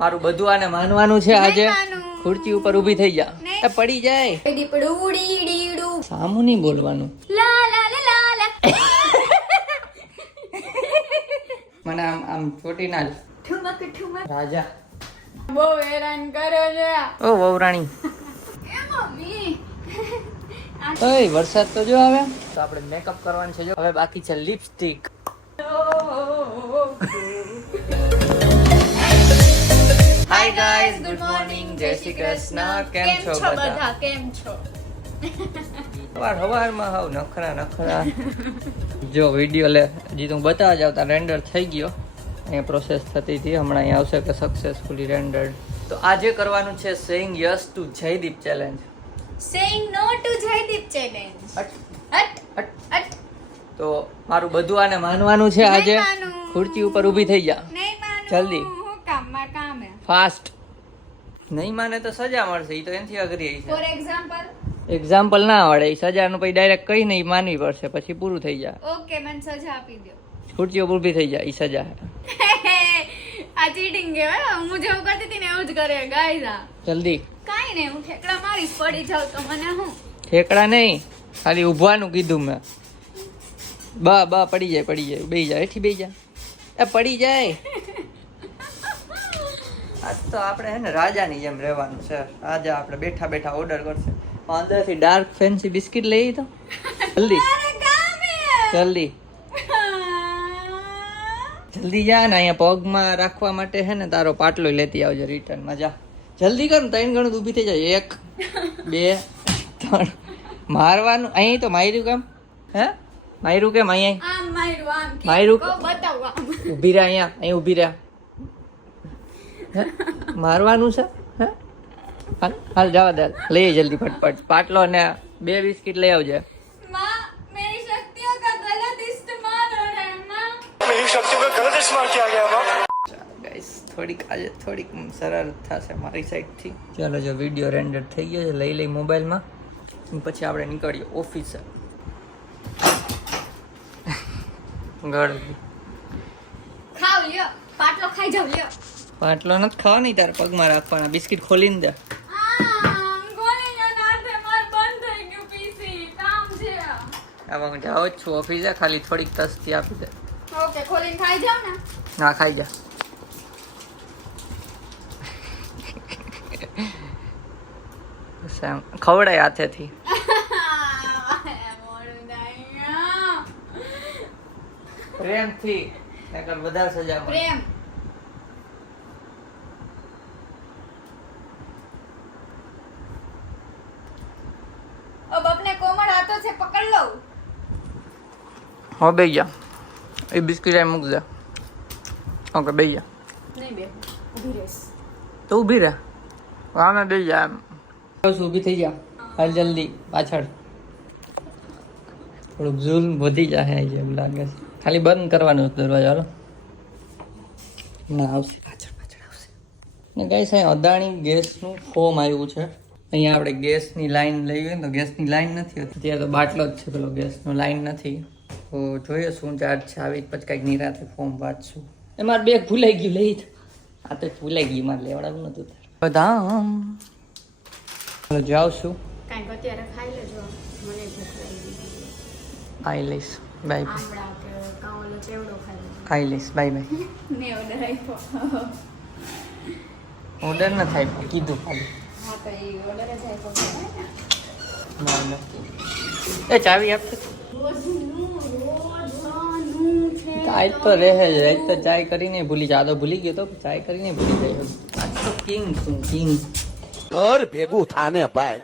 મારું બધું આને માનવાનું છે આજે. ખુરચી ઉપર ઊભી થઈ જા. એ પડી જાય. સામું નહીં બોલવાનું. મને આમ આમ ચોટી ના રાજા બહુ હેરાન કરે છે. ઓ વવરાણી. ઓય વરસાદ તો જો આવે તો આપણે મેકઅપ કરવાનું છે. જો હવે બાકી છે lipstick. Hi guys, good morning, જય શ્રી કૃષ્ણ. કેમ છો બધા? કેમ છો? હવારમાં હાવ નખરા જો વિડીયો લે હજી તો હું બતાવવા જાવ તા રેન્ડર થઈ ગયો. અહીંયા પ્રોસેસ થતી હતી, હમણાં અહીંયા આવશે કે સક્સેસફુલી રેન્ડર્ડ. તો આજે કરવાનું છે saying yes to Jaydeep challenge. Saying no to Jaydeep challenge. તો મારું બધું આને માનવાનું છે આજે. ખુરચી ઉપર ઊભી થઈ જા. નહીં માનું. જલ્દી. હું કામ હે. ફાસ્ટ. નહીં માને તો સજા મળશે. ઈ તો એનથી અઘરી છે. ફોર એક્ઝામ્પલ ના આવડે. ઈ સજાનું પછી ડાયરેક્ટ કઈ નહીં માનવી પડશે, પછી પૂરું થઈ જાય. ઓકે, મને સજા આપી દો. ખુરચી ઉપર ઊભી થઈ જાય, ઈ સજા. આ ચીટિંગ કહેવાય. હું જેવું કરતી હતી ને એવું જ કરે ગાઈસ. આ જલ્દી. કાઈ નહીં, હું ઠેકડા મારીશ, પડી જાવ તો મને હું. ઠેકડા નહીં, ખાલી ઊભવાનું કીધું મેં. બા પડી જાય બેહી જાય, એઠી બેહી જાય. એ પડી જાય. આજ તો આપણે હે ને રાજાની જેમ રહેવાનું છે. આજે આપણે બેઠા બેઠા ઓર્ડર કરશે. અંદરથી ડાર્ક ફેન્સી બિસ્કિટ લઈ તો જલ્દી જલ્દી જા ને. અહીંયા પગમાં રાખવા માટે છે ને તારો પાટલો લેતી આવજે રિટર્નમાં. જા જલ્દી કર ને. 3 ગણું ઊભી થઈ જાય. 1 2 3 મારવાનું. અહીં તો માર્યું કેમ? હે માર્યું કેમ? અહીંયા આમ માર્યું, આમ માર્યું. બતાવો આમ. ઊભી રહ્યા અહીંયા. અહીં ઊભી રહ્યા. મારવાનું છે. હે હાલ જવા દે. લઈ જલ્દી ફટફટ પાટલો ને 2 બિસ્કિટ લઈ આવજે. माँ, मेरी शक्तियों का गलत इस्तेमाल हो रहा है माँ. मेरी शक्तियों का गलत इस्तेमाल किया गया माँ. ગાઈસ થોડીક સરળ થશે મારી સાઈડથી. ચાલો જો વિડીયો રેન્ડર થઈ ગયો છે, લઈ મોબાઈલમાં. પછી આપણે નીકળીએ ઓફિસે. ગળ खाओ लियो, पाटलो खाई जाओ लियो. પાટલો નથી ખાવા, નહીં તારે પગમાં રાખવાના. બિસ્કિટ ખોલીને દે. ગોળીના નાથે માર બંધ થઈ ગયું પીસી. કામ છે. હવે હું જાઉં જ છું ઓફિસે. ખાલી થોડીક તસ્તી આપી દે. ઓકે, ખોલીને ખાઈ જાવ ને. હા ખાઈ જા. ખવડાય હાથેથી. મોડું થાય. પ્રેમથી નકર વધારે સજા મળે. પ્રેમ. अब अपने कोमल हाथों से पकड़ लो. હો બેહી જા. એ બિસ્કિટ આ મૂક દે. ઓકે બેહી જા. नहीं बे, उभी रेस. તો ઊભી રહે. આમે બેહી જા. એમ ઊભી થઈ જા. હાલ જલ્દી પાછળ. થોડુંક ઝૂમ વધી જાય એમ લાગે છે. ખાલી બંધ કરવાનું દરવાજો. હાલો ના આવશે. પાછળ આવશે ને. ગાઈસ અહીં અદાણી ગેસનું ફોર્મ આવ્યું છે. અહીંયા આપણે ગેસની લાઈન લઈ ગઈ તો ગેસની લાઈન નથી હતી. ત્યાં તો બાટલો જ છે, પેલો ગેસનો લાઈન નથી. તો જોઈએ શું ચાર્જ છે. આવી પછી કંઈક નિરાતે ફોર્મ વાંચશું. એ મારે બેગ ભૂલાઈ ગયું. લઈ આ તો ભૂલાઈ ગયું. મારે લેવડાવું નતું તારે. બદામ જાઉં છું. કાંઈક અત્યારે ખાઈ લેજો. મને ભૂખ લાગી ગઈ. ખાઈ લઈશ. Bye bye. આમળા કે કાવલો ચેવડો ખાઈ લેજો. ખાઈ લઈશ. Bye bye. મેં ઓર્ડર આપ્યો. ઓર્ડર ન થાય, કીધું ખાલી. હા તો એ ઓર્ડર જ આપ્યો કહેવાય ને. ના ના એ ચાવી આપશે. રોજનું છે. આજ તો રહે જ. આજ તો ચાય કરીને ભૂલી જા. તો ભૂલી ગયો તો ચાય કરીને ભૂલી ગયો. આજ તો કિંગ છું, કિંગ. और भेगू थाने पाए.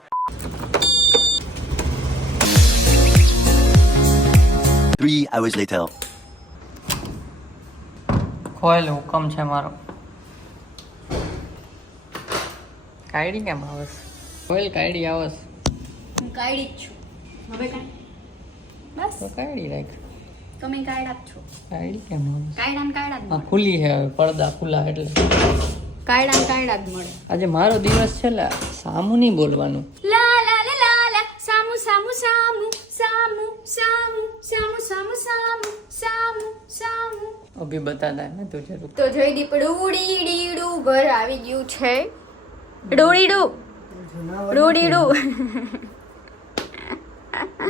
3 hours later. ખોયેલો હુકમ છે મારો. કાયડી કેમ આવસ? ખોયેલ કાયડી આવસ. હું કાયડી જ છું. હવે કાંઈ બસ તો કાયડી રાખ. તમે કાયડા જ છો. કાયડી કેમ આવસ? કાયડા જ આ મળે. ખુલ્લી છે હવે, પડદા ખુલ્લા એટલે. કાયડા જ મળે. આજે મારો દિવસ છે. લા સામું નહીં બોલવાનું. લા લા લા લા લા સામુ સામુ સામુ સામુ સામુ સામુ સામુ સામુ સામુ સામુ અભી બતાતા હે તું જરૂર. તો જયદીપ ડુડીડીડું ઘર આવી ગયું છે. ડુડીડું ડુડીડું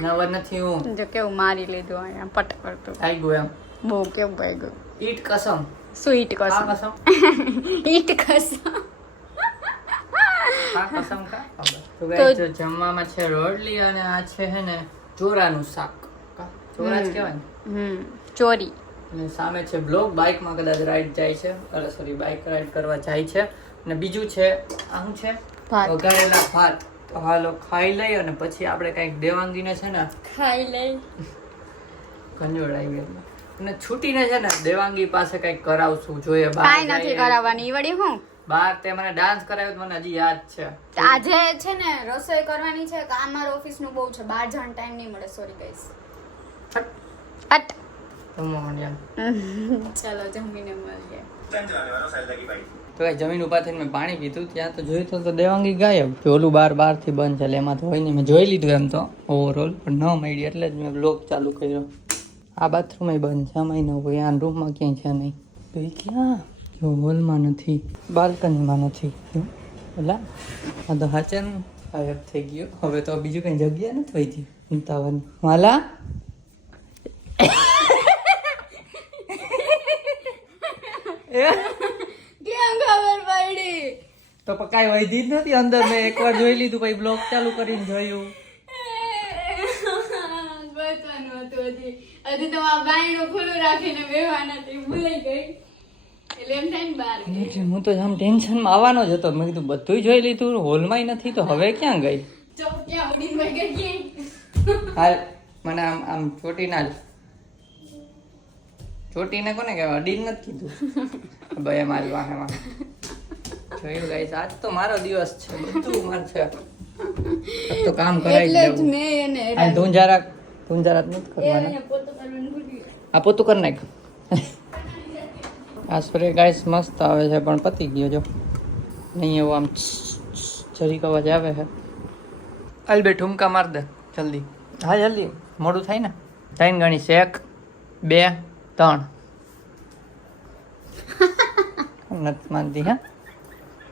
નવર નથી હું. જો કેવું મારી લીધું અહીંયા પટ કરતું. આવી ગયું એમ. બહુ કેવું ભાઈ ગયું. ઈટ કસમ. સ્વીટ આ કસમ. કસમ. ઈટ કસમ. આ કસમ કા. તો guys, જો જમવામાં છે રોટલી અને આ છે હે ને ચોરાનું શાક. કા? ચોરા જ કહેવાય ને. ચોરી. અને સામે છે બ્લોક, બાઇકમાં કદાચ રાઈડ જાય છે, અરે સોરી બાઇક રાઈડ કરવા જાય છે. અને બીજું છે આ શું છે ભાત. વઘારેલા ભાત. તો હાલો ખાઈ લઈ અને પછી આપણે કંઈક દેવાંગીને છે ને ખાઈ લઈ. કંજોળ આવી એટલે અને છૂટીને છે ને દેવાંગી પાસે કંઈક કરાવશું જોઈએ. બહાર કાંઈ નથી જઈએ. કરાવવાની વળી હું બહાર તે મને ડાન્સ કરાવ્યો તો મને હજી યાદ છે. આજે છે ને રસોઈ કરવાની છે. કામ મારો ઓફિસ નું બહુ છે. બહાર જવાનો ટાઈમ નહીં મળે. Sorry guys. અટ જમવા માંડ્યા. ચાલો જમીને મળીએ. તો એ જમીન ઉભા થઈને મેં પાણી પીધું ત્યાં તો જોયું તો દેવાંગી ગાયબ. તો ઓલું બહારથી બંધ છે એટલે એમાં તો હોય નહીં. મેં જોઈ લીધું એમ તો ઓવરઓલ પણ ન મળી એટલે જ મેં બ્લોગ ચાલુ કર્યો. આ બાથરૂમ બંધ છે, આમાં ન હોય. આ રૂમમાં ક્યાંય છે નહીં. તો એ ક્યાં હોલમાં નથી, બાલ્કનીમાં નથી. ઓલા આ તો હાચન ગાયબ થઈ ગયો. હવે તો બીજું કઈ જગ્યા નથી હોય ગઈ ઉતાવળની. વાલા કેમ ખબર પડી? તો કાંઈ વૈધી જ નથી અંદર. મેં એકવાર જોઈ લીધું પછી બ્લોગ ચાલુ કરીને જોયું. બચવાનું હતું હજી. હજી તો આ બાયણું ખુલ્લું રાખીને બેહવાના હતી. ભૂલાઈ ગઈ. એટલે એમ થાય ને બહાર ગઈ. એટલે હું તો આમ ટેન્શનમાં આવવાનો જ હતો. મેં કીધું બધું જોઈ લીધું, હોલમાંય નથી તો હવે ક્યાં ગઈ. જો ક્યાં ઉડીને વહી ગઈ. હાલ મને આમ આમ ચોટી ના જ. ચોટીને કોને કહેવાય? અડીને નથી કીધું ભાઈ મારી વાહેમાં. જોયું ગાઈસ, આજ તો મારો દિવસ છે. બધું માર છે. આજ તો કામ કરાવી એટલે જ દેવું. મેં એને આ તું જરાક નથી કરવાના. એને પોતું કરવાનું ભૂલી ગઈ. આ પોતું કરી નાખ. આ સ્પ્રે ગાઈસ મસ્ત આવે છે પણ પતી ગયો જો. નહીં એવું આમ જરીક અવાજ આવે છે. હાલ બે ઠુમકા માર દે જલ્દી. હા જલ્દી, મોડું થાય ને. 3 ગણી છે. 1 2 3. નથી માનતી હા?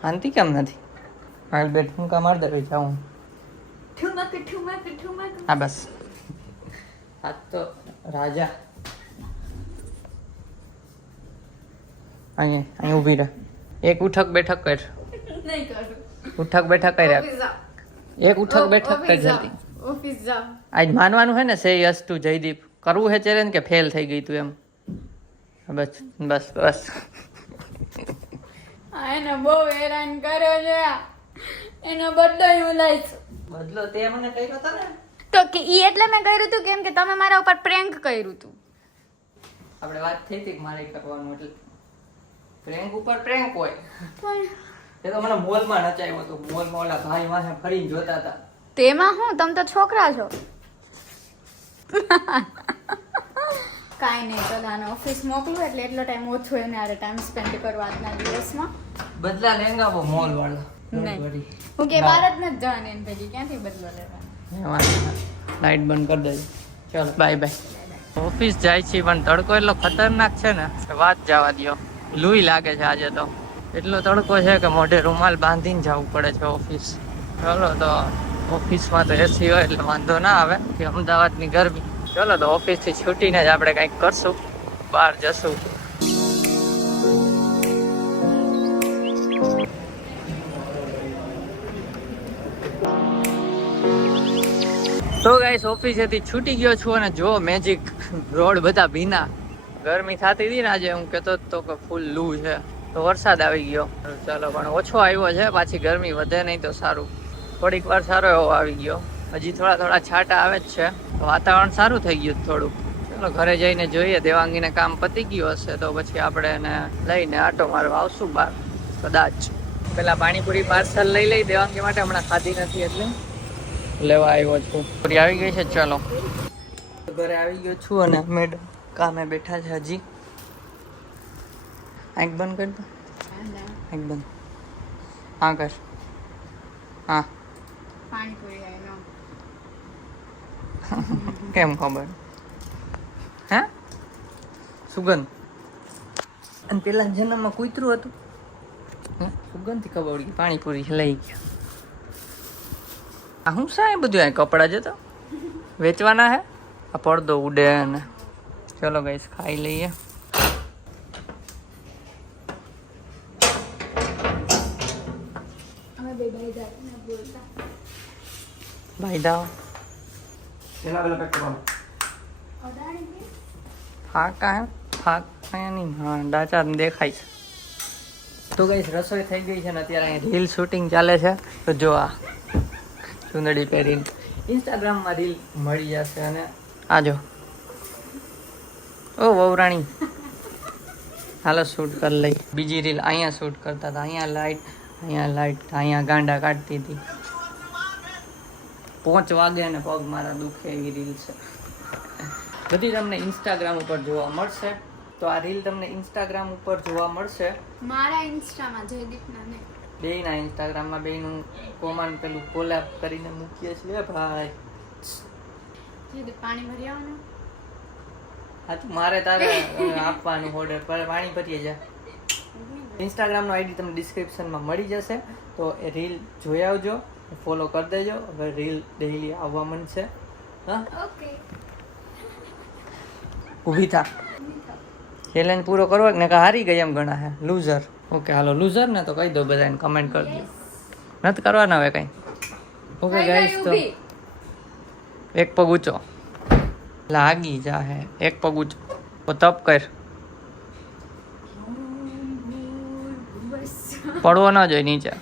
માનતી કેમ નથી? હાલ બે ઠુમકા માર દે જાઉં. ઠુમક ઠુમક ઠુમક. હા બસ. આજ તો રાજા. અહીંયા ઊભી રહે. એક ઉઠક બેઠક કર. નહીં કરું. ઉઠક બેઠક કરી રાખ. ઓફિસ જાઓ. એક ઉઠક બેઠક કર ઓફિસ જાઓ. જલ્દી. ઓફિસ જાઓ. આજ માનવાનું હે ને સે યસ ટુ જયદીપ. કરવું હે ચેલેન્જ કે ફેલ થઈ ગઈ તું એમ? બસ બસ બસ. આ એને બહુ હેરાન કર્યો છે. એનો બર્થડે હું લઈશ. બદલો તે મને કહ્યો હતો ને. તો કે ઈ એટલે મેં કર્યું હતું કેમ કે તમે મારા ઉપર પ્રેન્ક કર્યું હતું. આપણે વાત થઈ હતી કે મારે કરવાનું એટલે પ્રેન્ક ઉપર પ્રેન્ક હોય. એ તો મને મોલમાં નચાયો હતો. મોલમાં ઓલા ભાઈ વાહે ફરીને જોતા હતા. તેમાં હું તમે તો છોકરા છો. કાંઈ નહીં, તો આને ઓફિસ મોકલું એટલે એટલો ટાઈમ ઓછો એને આરે ટાઈમ સ્પેન્ડ કરવા આજના દિવસમાં. બદલા લેંગા વો મોલ વાળા. નહીં હું કે બહાર જ નથી જવાની એને ભેગી ક્યાંથી બદલો લેવાનો. લાઈટ બંધ કરી દેજો. ચાલો બાય બાય. ઓફિસ જાય છે પણ તડકો એટલો ખતરનાક છે ને વાત જવા દો. લૂઈ લાગે છે આજે તો. એટલો તડકો છે કે મોઢે રૂમાલ બાંધીને જવું પડે છે ઓફિસ. ચલો તો ઓફિસમાં તો એસી હોય એટલે વાંધો ના આવે કે અમદાવાદની ગરમી. ચલો તો ઓફિસથી છૂટીને જ આપણે કંઈક કરશું, બહાર જશું. તો ગાઈસ ઓફિસેથી છૂટી ગયો છું અને જો મેજિક રોડ બધા ભીના. ગરમી થતી હતી ને આજે હું કહેતો તો કે ફૂલ લૂ છે તો વરસાદ આવી ગયો. ચાલો પણ ઓછો આવ્યો છે, પાછી ગરમી વધે નહીં તો સારું. થોડીક વાર સારો એવો આવી ગયો. હજી થોડા થોડા છાંટા આવે જ છે તો વાતાવરણ સારું થઈ ગયું થોડુંક. ચલો ઘરે જઈને જોઈએ. દેવાંગીને કામ પતી ગયું હશે તો પછી આપણે એને લઈને આટો મારવા આવશું બહાર કદાચ. પેલા પાણીપુરી પાર્સલ લઈ દેવાંગી માટે. હમણાં ખાધી નથી એટલે લેવા આવ્યો છું. પૂરી આવી ગઈ છે. ચાલો ઘરે આવી ગયો છું અને મેડમ કામે બેઠા છે હજી. આંખ બંધ કરી દો. આંખ બંધ. હા કર. હા પાણીપુરી આવીનો. કેમ ખબર? હે સુગંધ અને પેલા જન્મમાં કૂતરું હતું સુગંધથી ખબર પડી પાણીપુરી લઈ ગયા. આ શું છે બધું? આ કપડા જતો વેચવાના હે. આ પડદો ઉડે ને. ચલો ગાઈસ ખાઈ લઈએ. ભાઈ દાવ ફાકા હે ફાકા નહીં. હા ડાચા દેખાય છે. તો ગાઈસ રસોઈ થઈ ગઈ છે ને અત્યારે અહીં રીલ શૂટિંગ ચાલે છે. તો જો આ ચુંદડી પહેરીને ઇન્સ્ટાગ્રામમાં રીલ મળી જશે. અને આ જો ઓ વહુરાણી હાલો શૂટ કરી લઈ. બીજી રીલ અહીંયા શૂટ કરતા હતા. અહીંયા લાઈટ ગાંડા કાઢતી હતી. 5 વાગે ને પગ મારા દુખે એવી રીલ છે. બધી તમને ઇન્સ્ટાગ્રામ ઉપર જોવા મળશે. તો આ રીલ તમને ઇન્સ્ટાગ્રામ ઉપર જોવા મળશે. મારા ઇન્સ્ટામાં જયદીપના ને બેયના ઇન્સ્ટાગ્રામમાં બેયનું કોમન પેલું કોલેબ કરીને મૂકીએ છીએ ભાઈ. જયદીપ પાણી ભરી આવવાનું. હા તો મારે તારે આપવાનું ઓર્ડર પર પાણી ભરીએ જા. ઇન્સ્ટાગ્રામનો આઈડી તમને ડિસ્ક્રિપ્શનમાં મળી જશે. તો એ રીલ જોઈ આવજો, ફોલો કરી દેજો. હવે રીલ ડેઈલી આવવા માંડશે. હા ઓકે ઊભી થા. ચેલેન્જ પૂરો કરવો ને કે હારી ગઈ એમ ગણા હે લૂઝર. ઓકે હાલો લૂઝર ને તો કહી દો બધાને કમેન્ટ કરી દો. નથી કરવાના હવે કંઈ. ઓકે ગાઈસ તો એક પગ ઊંચો લાગી જા હે. એક પગ ઊંચો તો તપ કર. પડવો ન જોઈએ નીચે.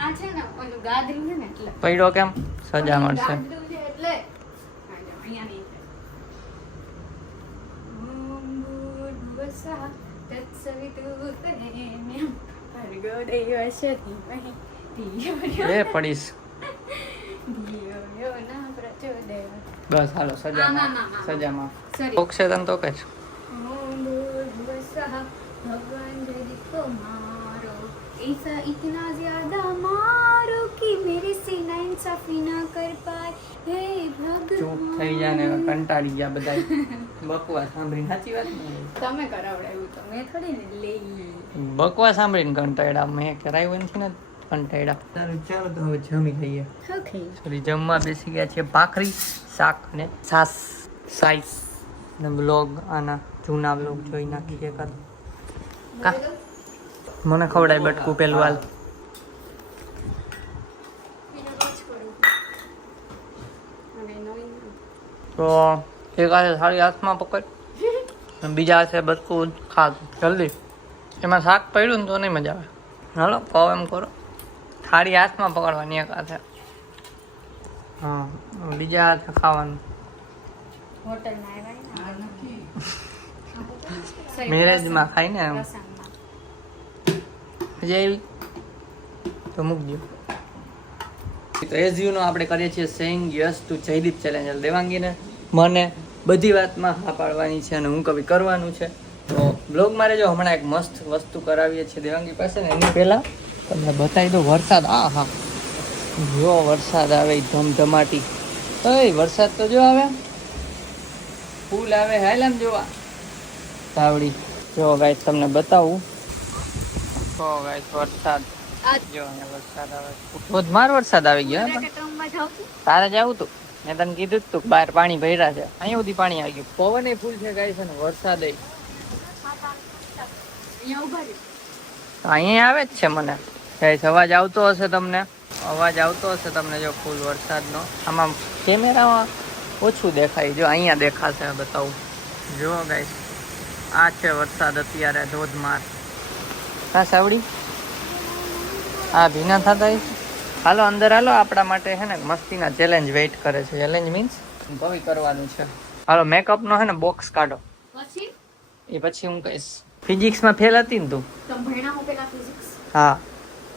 આ છે ને ઓલું ગાદરું છે ને એટલે પડ્યો કેમ સજા મળશે. ગાદરું છે એટલે અહીંયા નહીં. ઓમ ભૂર્ભુવસ્સઃ તત્સવિતુર્વરેણ્યં ભર્ગો દેવસ્ય ધીમહિ ધિયો એ પડીશ. યો ન પ્રચોદયાત. બસ હાલો સજામાં ના. સજામાં Sorry. ઓક્ષે તને તો કર. ओम भूर्भुवस्सः भगवान जयदीप को मारो ऐसा इतना ज्यादा मारो कि मेरे से नाइंसाफी ना कर पाए हे भगवान. ચૂપ થઈ જા ને કંટાળી ગયા બધા. બકવાસ સાંભળીને સાચી વાત ને. તમે કરાવડાવ્યું તો મેં થોડી ને લઈ. બકવાસ સાંભળીને કંટાળ્યા. મેં કરાવ્યું નથી ને કંટાળ્યા. ચાલો તો હવે જમી લઈએ. ઓકે સોરી જમવા બેસી ગયા છે. ભાખરી શાક ને છાસ સાઈસ ને બ્લોગ આના જૂના બ્લોગ જોઈ નાખીએ કર. કા મને ખવડાય બટકું પેલું હાલ. તો એક હાથે થાળી હાથમાં પકડ અને બીજા હાથે બટકું ખા જલ્દી. એમાં શાક પડ્યું ને તો નહીં મજા આવે. હાલો કહો એમ કરો. થાળી હાથમાં પકડવાની એક હાથે. હા બીજા હાથે ખાવાનું. મેરેજમાં ખાઈ ને એમ મજા આવી તો મૂકજો. તો એઝ યુ નો આપણે કરીએ છીએ saying yes to Jaydeep challenge. દેવાંગીને મને બધી વાતમાં હા પાડવાની છે અને હું કવિ કરવાનું છે. તો બ્લોગ મારે જો હમણાં એક મસ્ત વસ્તુ કરાવીએ છીએ દેવાંગી પાસે ને એની પહેલાં તમને બતાવી દો વરસાદ. હા જો વરસાદ આવે ધમધમાટી. ઓય વરસાદ તો જો આવે ફૂલ આવે હાલ આમ જોવા તાવડી. જો ગાઈસ તમને બતાવું. જો ગાઈસ વરસાદ જો અહીંયા વરસાદ આવે. ધોધમાર વરસાદ આવી ગયો. તારે જવું તું મેં તને કીધું તું બહાર પાણી ભર્યા છે. અહીંયા સુધી પાણી આવી ગયું. પવન એ ફૂલ છે ગાઈસ અને વરસાદ અહીંયા આવે જ છે. મને ગાઈસ અવાજ આવતો હશે તમને. અવાજ આવતો હશે તમને જો ફૂલ વરસાદનો. આમાં કેમેરામાં ઓછું દેખાય. જો અહીંયા દેખાશે બતાવું. જો ગાઈસ આ છે વરસાદ અત્યારે ધોધમાર. હા સાવડી હા ભીના થતા હાલો અંદર હાલો. આપણા માટે છે ને મસ્તીના ચેલેન્જ વેઇટ કરે છે. ચેલેન્જ મીન્સ કવિ કરવાનું છે. હાલો મેકઅપનો છે ને બોક્સ કાઢો. પછી એ પછી હું કહીશ. ફિઝિક્સમાં ફેલ હતી ને તું? તમે ભણ્યા હો પેલા ફિઝિક્સ હા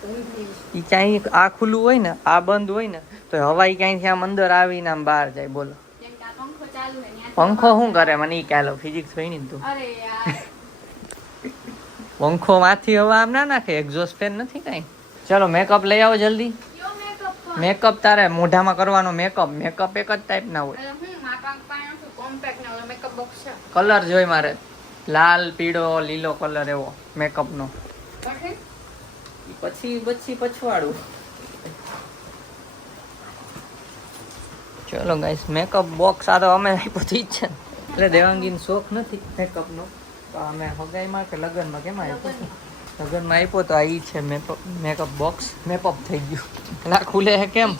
તો હું ભણીશ. એ ક્યાંય આ ખુલ્લું હોય ને આ બંધ હોય ને તો હવા ક્યાંયથી આમ અંદર આવીને આમ બહાર જાય. બોલો કેમ કે આ પંખો ચાલુ છે ન્યાથી પંખો શું કરે મને એ ખ્યાલ. ફિઝિક્સ હોય ને તું અરે યાર પંખો માંથી હવા આમ ના નાખે. એક્ઝોસ્ટ ફેન નથી કાંઈ. ચલો મેકઅપ લઈ આવો જલ્દી. યો મેકઅપ મેકઅપ તારે મોઢામાં કરવાનો મેકઅપ એક જ ટાઈપ ના હોય. હું મારા પાસે કોમ્પેક્ટ ના મેકઅપ બોક્સ છે. કલર જોઈ મારે લાલ પીળો લીલો કલર એવો મેકઅપ નો. પછી પછવાડું. ચલો ગાઈસ મેકઅપ બોક્સ આ તો અમે આપ્યો જ છે ને. એટલે દેવાંગીનો શોખ નથી મેકઅપ નો તો અમે હગાઈમાં કે લગ્નમાં કેમ આપ્યો લગ્નમાં આપ્યો તો આ ઈ છે મેકઅપ બોક્સ. મેકઅપ થઈ ગયું ના ખુલે છે કેમ.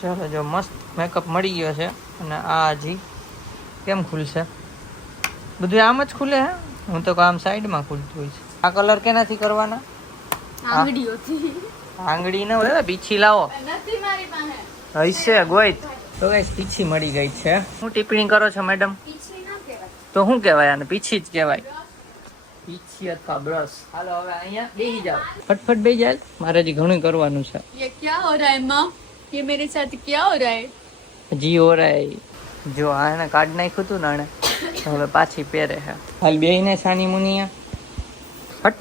ચલો જો મસ્ત મેકઅપ મળી ગયો છે અને આ હજી કેમ ખુલશે બધું આમ જ ખુલે હે. હું તો આમ સાઈડમાં ખુલતું હોય છે. આ કલર કેનાથી કરવાના આંગળીઓથી આંગળી ના હોય પીછી લાવો નથી મારી પાસે હશે ગોઈત. તો ગાઈસ પીછી મળી ગઈ છે. હું ટિપ્પણી કરો છો મેડમ? પીછી ના કહેવાય તો શું કહેવાય આને? પીછી જ કહેવાય. પીછી અથવા બ્રશ. હાલો હવે અહીંયા બેસી જાઓ ફટફટ બેસી જાય. મારે હજી ઘણું કરવાનું છે. ये क्या हो रहा है माँ ये मेरे साथ क्या हो रहा है જી હો રહે. જો આને કાઢ નાખ્યું હતું ને આને હવે પાછી પહેરે છે. હાલ બેહીને સાની મુનિયા હટ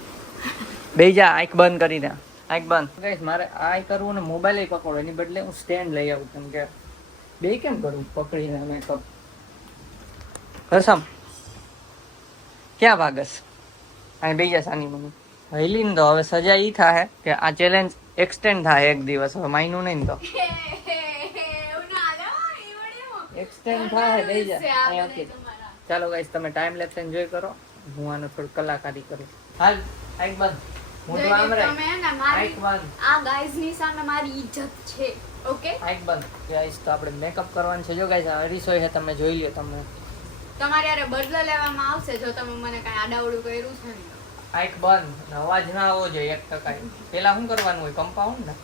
બેહી જા. આંખ બંધ કરી દે. આંખ બંધ. ગાઈસ મારે આ કરવું ને મોબાઈલ પકડો એની બદલે હું સ્ટેન્ડ લઈ આવું કેમ કે બે કેમ કરું પકડીને મેકઅપ. કરસમ ક્યાં ભાગસ? અહીં બેહી જા સાની મુની. હૈલીન તો હવે સજા ઈ થાય કે આ ચેલેન્જ એક્સટેન્ડ થાય એક દિવસ. હવે માયનું નહીં ને તો એક્સટેન્ડ થાય. બેહી જા અહીંયાથી. ચાલો ગાઈસ તમે ટાઈમ લેપ્સ એન્જોય કરો. હું આનો થોડી કલાકારી કરું. હાલ આંખ બંધ. મોઢું આમ રહે. તમે હે ને મારી આંખ બંધ. આ ગાઈઝ ની સામે મારી ઇજ્જત છે ઓકે આંખ બંધ. ગાઈસ તો આપણે મેકઅપ કરવાનું છે. જો ગાઈસ આ રસોઈ છે તમે જોઈ લ્યો. તમે તમારે યારે બદલો લેવામાં આવશે જો તમે મને કઈ આડાવડું કર્યું છે ને આંખ બંધ. અવાજ ના આવવો જોઈએ 1% પેલા શું કરવાનું હોય? કમ્પાઉન્ડ ને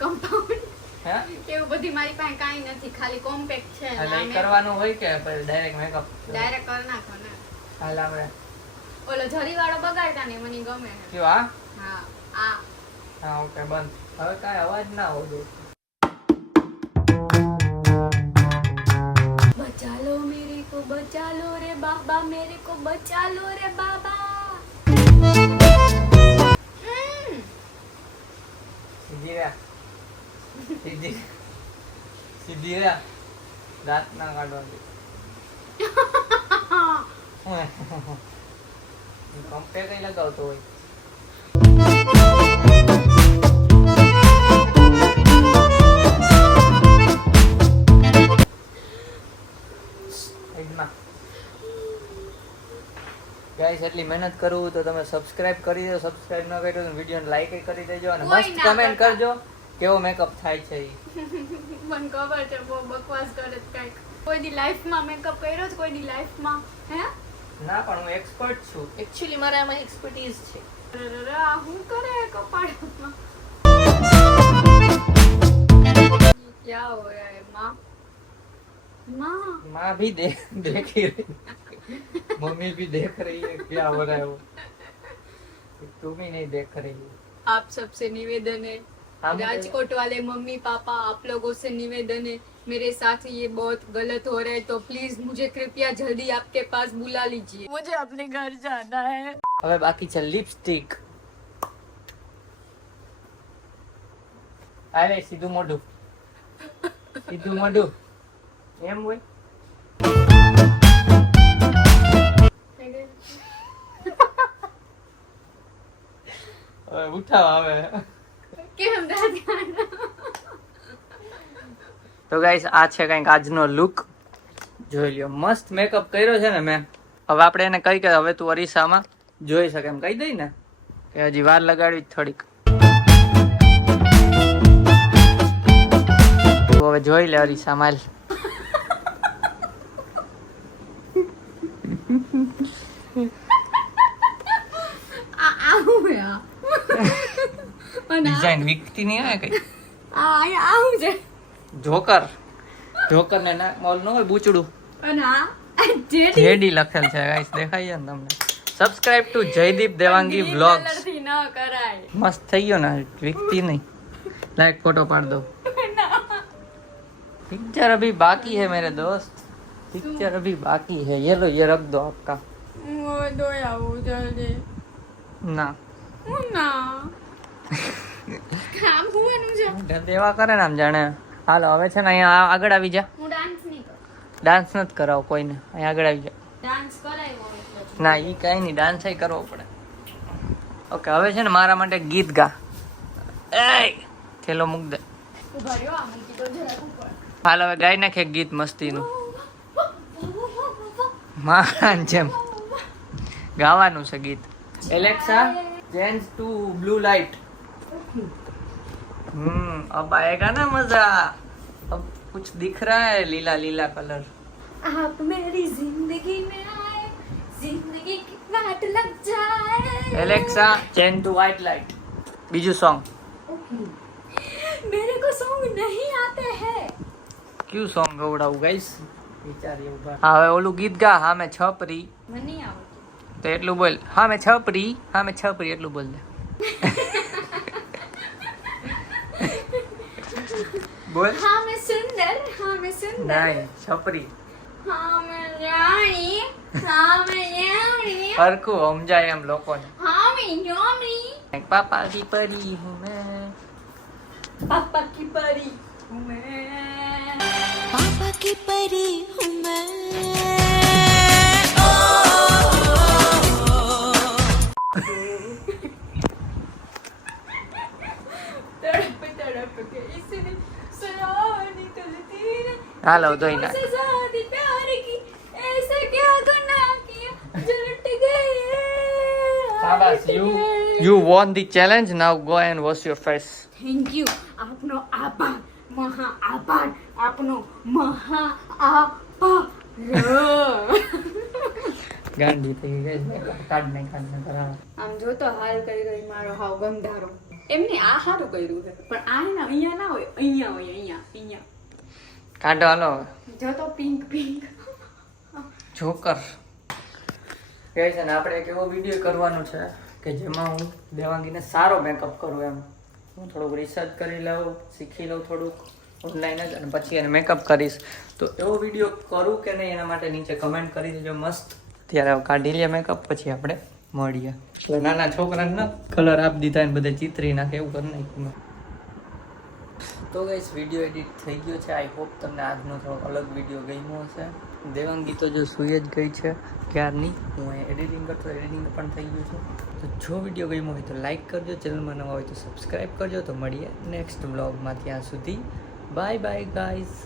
કમ્પાઉન્ડ હે એવું બધી મારી પાસે કાઈ નથી ખાલી કોમ્પેક્ટ છે એટલે ઈ કરવાનું હોય કે ડાયરેક્ટ મેકઅપ ડાયરેક્ટ કર નાખો ને હાલ આપણે ઓલો જરી વાળો બગાડતા ને મને ગમે કયો આ હા આ હા ઓકે બંધ. હવે કાંઈ અવાજ ના આવવો જોઈએ. बचा लो मेरे को बचा लो रे बाबा मेरे को बचा लो रे बाबा સીધી રહ્યા સીધી રહ્યા દાંત ના કાઢવા. કમ્પેર કઈ લગાવતો હોય. ગાઈસ એટલી મહેનત કરું તો તમે સબસ્ક્રાઇબ કરી દો. સબસ્ક્રાઇબ ન કર્યો તો વિડીયોને લાઈક કરી દેજો અને કોઈ મસ્ત ના કમેન્ટ કરતા. કરજો કેવો મેકઅપ થાય છે ઈ. મને ખબર છે બહુ બકવાસ કરે છે કાંઈક કોઈ દી લાઈફમાં મેકઅપ કર્યો છે કોઈ દી લાઈફમાં હે ના પણ હું એક્સપર્ટ છું. એકચ્યુઅલી મારે આમાં એક્સપર્ટીઝ છે. અરે આ હું કરે કપાળમાં क्या हो रहा है माँ माँ माँ भी देख ही रही, मम्मी भी देख रही है क्या हो रहा है वो. तुम ही नहीं देख रही हो. आप सबसे निवेदन है हम राजकोट वाले मम्मी पापा आप लोगों से निवेदन है मेरे साथ ये बहुत गलत हो रहा है तो प्लीज मुझे कृपया जल्दी आपके पास बुला लीजिए मुझे अपने घर जाना है હવે બાકી છે લિપસ્ટિક. અરે સીધું મોઢું સીધું મોઢું એમ હોય. હવે ઉઠાવ આવે. કેમ દાદા તો ગાઈસ આ છે કંઈક આજનો લુક. જોઈ લ્યો મસ્ત મેકઅપ કર્યો છે ને મેં. હવે આપણે એને કઈ કે હવે તું અરીસામાં જોઈ શકે એમ કહી દઈ ને કે હજી વાર લગાડવી જ થોડીક. તું હવે જોઈ લે અરીસામાં. આવું યા ડિઝાઇન વીકતી નહીં આવે કઈ. આવું છે જોકર જોકર ને ના મોલ નો હોય બૂચડું અને આ જેડી જેડી લખેલ છે ગાઈસ દેખાય છે ને તમને. Subscribe two Jaydeep Devangi vlogs. કલરથી ન કરાય મસ્ત થઈ ગયો ને વીકતી નહીં. લાઈક ફોટો પાડ દો. पिक्चर अभी बाकी है मेरे दोस्त. पिक्चर अभी बाकी है. ये लो ये रख दो आपका. હું દોય આવું જલ્દી ના હું ના કામ હોવાનું છે. દેવા કરે ને આમ જાણે. હાલો હવે છે ને અહીંયા આગળ આવી જા. હું ડાન્સ નહીં કરું. ડાન્સ નથી કરાવો કોઈને, અહીંયા આગળ આવી જા. ડાન્સ કરાવ્યો એટલે જ. ના ઈ કાંઈ નહીં, ડાન્સ કરવો પડે. ઓકે હવે છે ને મારા માટે ગીત ગા. એ થેલો મૂક દે. ઉભા રહ્યો, આ મૂકી દો જરાક ઉપર. હાલ હવે ગાઈ નાખે એક ગીત મસ્તીનું મારા જેમ ગાવાનું છે ગીત. Alexa change to blue light. अब आएगा ना मजा. अब कुछ दिख रहा है लीला लीला कलर. आप मेरी जिंदगी में आए, जिंदगी की वाट लग जाए. Alexa change to white light. Biju song. मेरे को सॉन्ग नहीं आते हैं. क्यों सॉन्ग गवડાવું ગાઈસ? વિચારીએ ઉભા. હા હવે ઓલું ગીત ગા. હા મેં છપરી. મને નહીં આવડતું. તો એટલું બોલ. હા મેં છપરી, હા મેં છપરી એટલું બોલ દે. બોલ. हाँ मैं सुंदर, हाँ मैं सुंदर. નહીં છપરી. हाँ मैं रानी, हाँ मैं यानी, હરખું સમજાય એમ લોકોને. हाँ मैं यामी. પાપા કી પરી હું મેં. पापा की परी हूँ मैं. पापा की परी हूँ मैं. तड़प तड़प के इसने सयानी तलती ने. હાલો ધોઈ નાખ. सजा दी प्यार की, ऐसा क्या गुनाह किया जो लुट गए. શાબાશ. You won the challenge. Now go and wash your face. Thank you. આપનો આભાર, મહા આભાર, આપનો મહા આભાર. ગાંડી થઈ ગઈ છે. કાઢ નહીં કરાવ. આમ જો તો હાલ કરી ગઈ મારો હાવ ગંધારો. એમને આ હારું કર્યું છે પણ આ ના અહીંયા ના હોય, અહીંયા હોય, અહીંયા. કાઢો હાલો. જો તો પિંક પિંક. જોકર. કહે છે ને આપણે એક એવો વિડીયો કરવાનો છે કે જેમાં હું દેવાંગીને સારો મેકઅપ કરું એમ. હું થોડુંક રિસર્ચ કરી લઉં, શીખી લઉં થોડુંક ઓનલાઈન જ, અને પછી એને મેકઅપ કરીશ. તો એવો વિડીયો કરું કે નહીં એના માટે નીચે કમેન્ટ કરી દેજો મસ્ત. ત્યારે કાઢી લે મેકઅપ, પછી આપણે મળીએ. એટલે નાના છોકરાને કલર આપી દીધા ને બધે ચિતરી નાખે એવું કરી નાખ્યું. તો ગાઈસ વિડીયો એડિટ થઈ ગયો છે. આઈ હોપ તમને આજનો થોડો અલગ વિડીયો ગમ્યો હશે. દેવાંગી તો જો સૂઈ જ ગઈ છે ક્યારની. હું એડિટિંગ કરતો, એડિટિંગ પણ થઈ ગયું છે. તો જો વિડીયો ગમ્યો હોય તો લાઈક કરજો, ચેનલમાં નવા હોય તો સબસ્ક્રાઈબ કરજો. તો મળીએ નેક્સ્ટ વ્લોગમાં. ત્યાં સુધી બાય બાય ગાઈઝ.